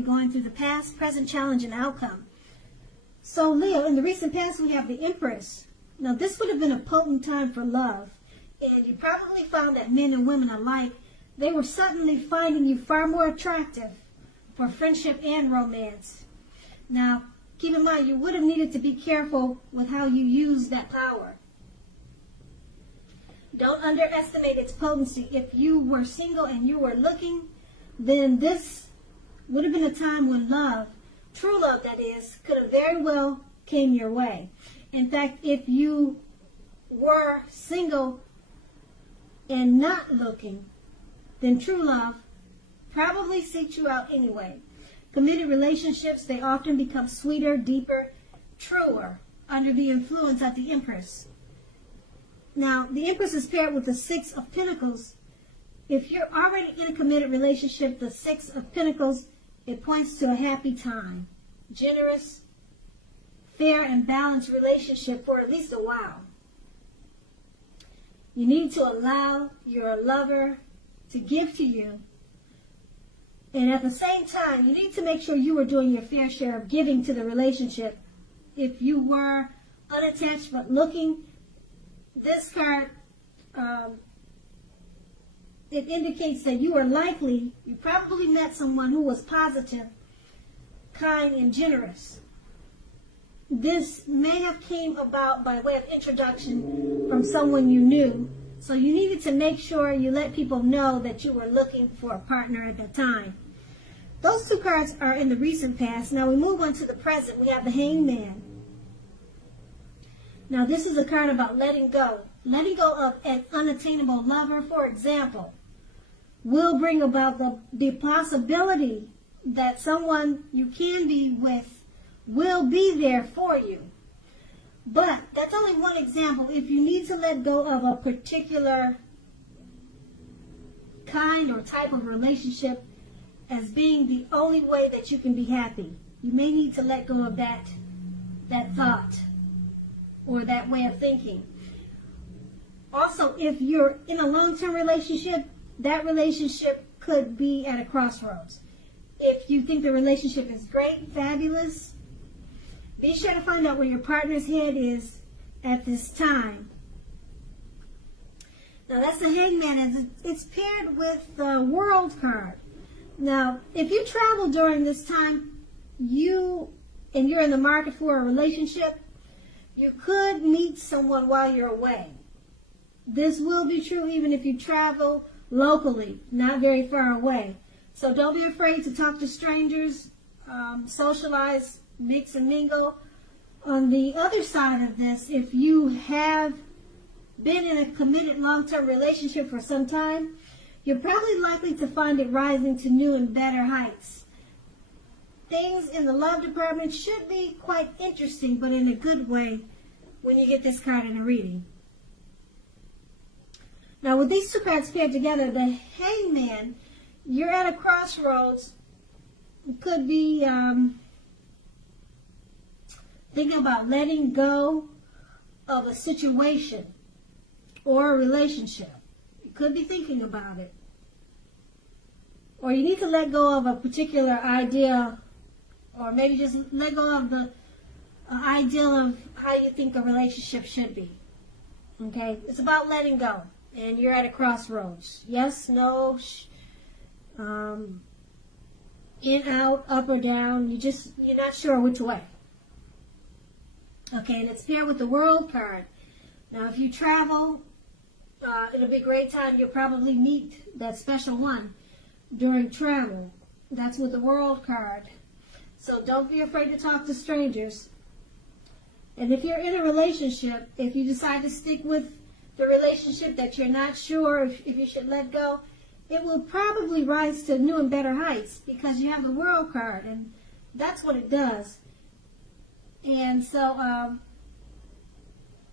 be going through the past, present, challenge, and outcome. So Leo, in the recent past, we have the Empress. Now, this would have been a potent time for love. And you probably found that men and women alike, they were suddenly finding you far more attractive for friendship and romance. Now, keep in mind, you would have needed to be careful with how you use that power. Don't underestimate its potency. If you were single and you were looking, then this would have been a time when love, true love that is, could have very well came your way. In fact, if you were single and not looking, then true love probably seeks you out anyway. Committed relationships, they often become sweeter, deeper, truer under the influence of the Empress. Now, the Empress is paired with the Six of Pentacles. If you're already in a committed relationship, the Six of Pentacles, it points to a happy time, generous, fair, and balanced relationship for at least a while. You need to allow your lover to give to you. And at the same time, you need to make sure you are doing your fair share of giving to the relationship. If you were unattached but looking, this card, it indicates that you probably met someone who was positive, kind, and generous. This may have came about by way of introduction from someone you knew. So you needed to make sure you let people know that you were looking for a partner at that time. Those two cards are in the recent past. Now we move on to the present. We have the Hangman. Now this is a card about letting go. Letting go of an unattainable lover, for example, will bring about the possibility that someone you can be with will be there for you. But that's only one example. If you need to let go of a particular kind or type of relationship as being the only way that you can be happy, you may need to let go of that thought or that way of thinking. Also, if you're in a long-term relationship, that relationship could be at a crossroads. If you think the relationship is great, fabulous, be sure to find out where your partner's head is at this time. Now that's the Hangman, and it's paired with the World card. Now, if you travel during this time, you're in the market for a relationship, you could meet someone while you're away. This will be true even if you travel locally, not very far away. So don't be afraid to talk to strangers, socialize, mix and mingle. On the other side of this, if you have been in a committed long-term relationship for some time, you're probably likely to find it rising to new and better heights. Things in the love department should be quite interesting, but in a good way when you get this card in a reading. Now with these two cards paired together, the Hangman, you're at a crossroads. It could be thinking about letting go of a situation or a relationship. You could be thinking about it. Or you need to let go of a particular idea, or maybe just let go of the ideal of how you think a relationship should be. Okay? It's about letting go. And you're at a crossroads. Yes, no, in, out, up or down. You're not sure which way. Okay, and it's paired with the World card. Now, if you travel, it'll be a great time. You'll probably meet that special one during travel. That's with the World card. So don't be afraid to talk to strangers. And if you're in a relationship, if you decide to stick with the relationship that you're not sure if you should let go, it will probably rise to new and better heights because you have the World card, and that's what it does. And so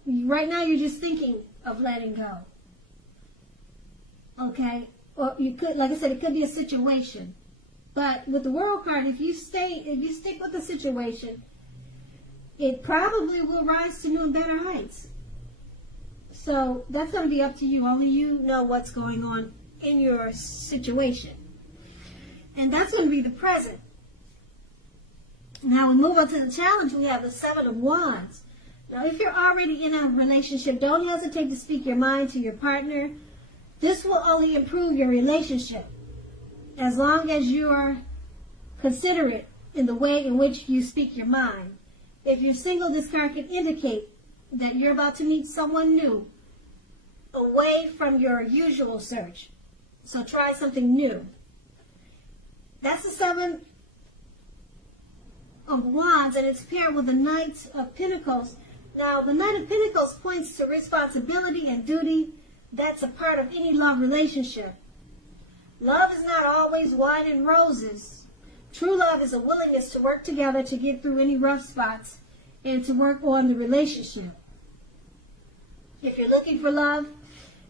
right now you're just thinking of letting go. Okay? Or you could, like I said, it could be a situation. But with the World card, if you stick with the situation, it probably will rise to new and better heights. So that's going to be up to you. Only you know what's going on in your situation. And that's going to be the present. Now we move on to the challenge. We have the Seven of Wands. Now, if you're already in a relationship, don't hesitate to speak your mind to your partner. This will only improve your relationship as long as you are considerate in the way in which you speak your mind. If you're single, this card can indicate that you're about to meet someone new, away from your usual search. So try something new. That's the Seven of Wands, and it's paired with the Knight of Pentacles. Now, the Knight of Pentacles points to responsibility and duty. That's a part of any love relationship. Love is not always wine and roses. True love is a willingness to work together to get through any rough spots and to work on the relationship. If you're looking for love,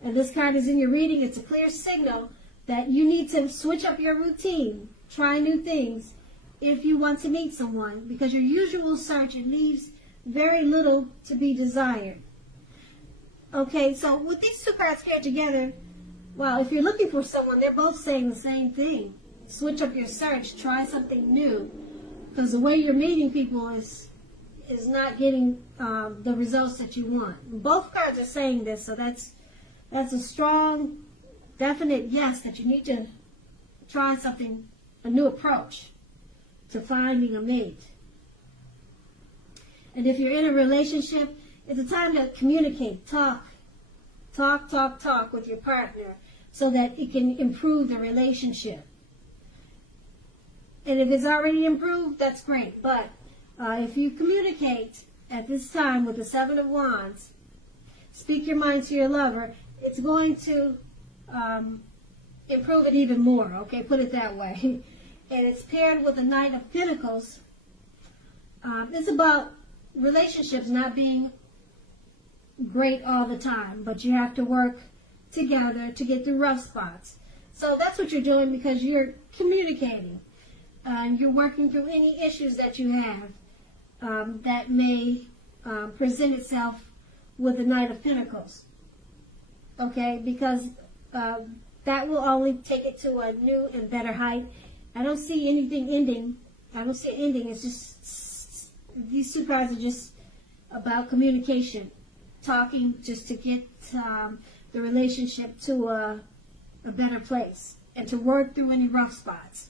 and this card is in your reading, it's a clear signal that you need to switch up your routine, try new things if you want to meet someone, because your usual search, it leaves very little to be desired. Okay, so with these two cards paired together, well, if you're looking for someone, they're both saying the same thing. Switch up your search, try something new, because the way you're meeting people is not getting the results that you want. Both cards are saying this, so that's a strong, definite yes that you need to try something, a new approach to finding a mate. And if you're in a relationship, it's a time to communicate, talk with your partner so that it can improve the relationship. And if it's already improved, that's great. But if you communicate at this time with the Seven of Wands, speak your mind to your lover, it's going to improve it even more, okay? Put it that way. And it's paired with the Knight of Pentacles. It's about relationships not being great all the time, but you have to work together to get through rough spots. So that's what you're doing, because you're communicating. You're working through any issues that you have that may present itself with the Knight of Pentacles. Okay, because that will only take it to a new and better height. I don't see anything ending. I don't see it ending. It's just, these two cards are just about communication, talking just to get the relationship to a better place and to work through any rough spots.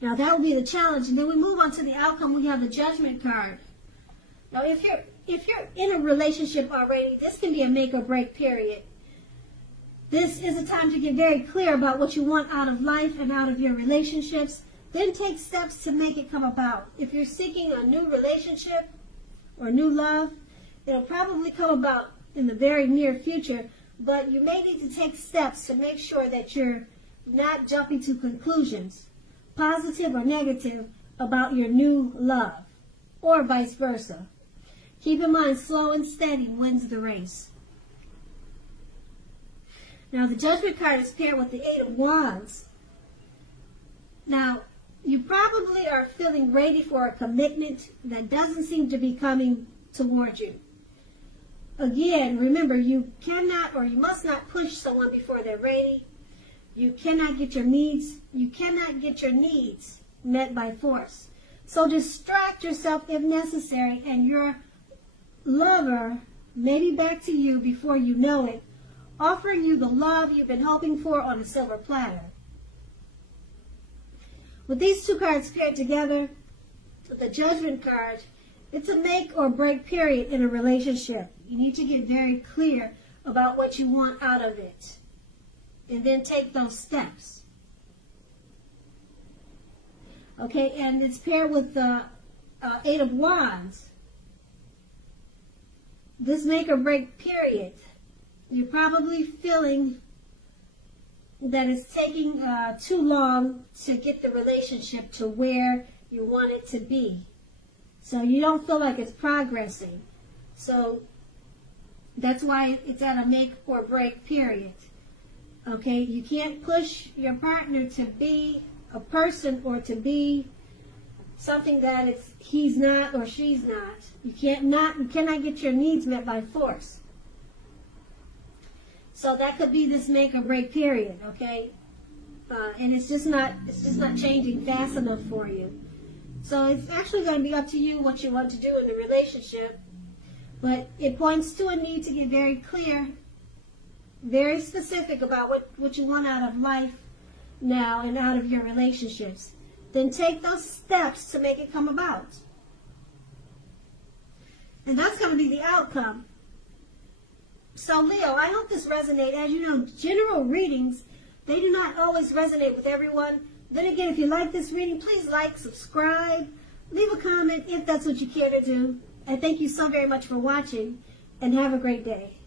Now that will be the challenge, and then we move on to the outcome. We have the Judgment card. Now, if you're in a relationship already, this can be a make or break period. This is a time to get very clear about what you want out of life and out of your relationships. Then take steps to make it come about. If you're seeking a new relationship or new love, it'll probably come about in the very near future, but you may need to take steps to make sure that you're not jumping to conclusions, positive or negative, about your new love, or vice versa. Keep in mind, slow and steady wins the race. Now, the Judgment card is paired with the Eight of Wands. Now, you probably are feeling ready for a commitment that doesn't seem to be coming toward you. Again, remember, you cannot or you must not push someone before they're ready. You cannot get your needs met by force. So distract yourself if necessary, and your lover may be back to you before you know it, offering you the love you've been hoping for on a silver platter. With these two cards paired together, the Judgment card, it's a make or break period in a relationship. You need to get very clear about what you want out of it, and then take those steps. Okay, and it's paired with the Eight of Wands. This make or break period, you're probably feeling that it's taking too long to get the relationship to where you want it to be. So you don't feel like it's progressing. So that's why it's at a make or break period. Okay, you can't push your partner to be a person or to be something that he's not or she's not. You cannot get your needs met by force. So that could be this make or break period, okay? And it's just not changing fast enough for you. So it's actually going to be up to you what you want to do in the relationship. But it points to a need to get very clear, very specific about what you want out of life now and out of your relationships. Then take those steps to make it come about. And that's going to be the outcome. So Leo, I hope this resonates. As you know, general readings, they do not always resonate with everyone. Then again, if you like this reading, please like, subscribe, leave a comment if that's what you care to do. And thank you so very much for watching, and have a great day.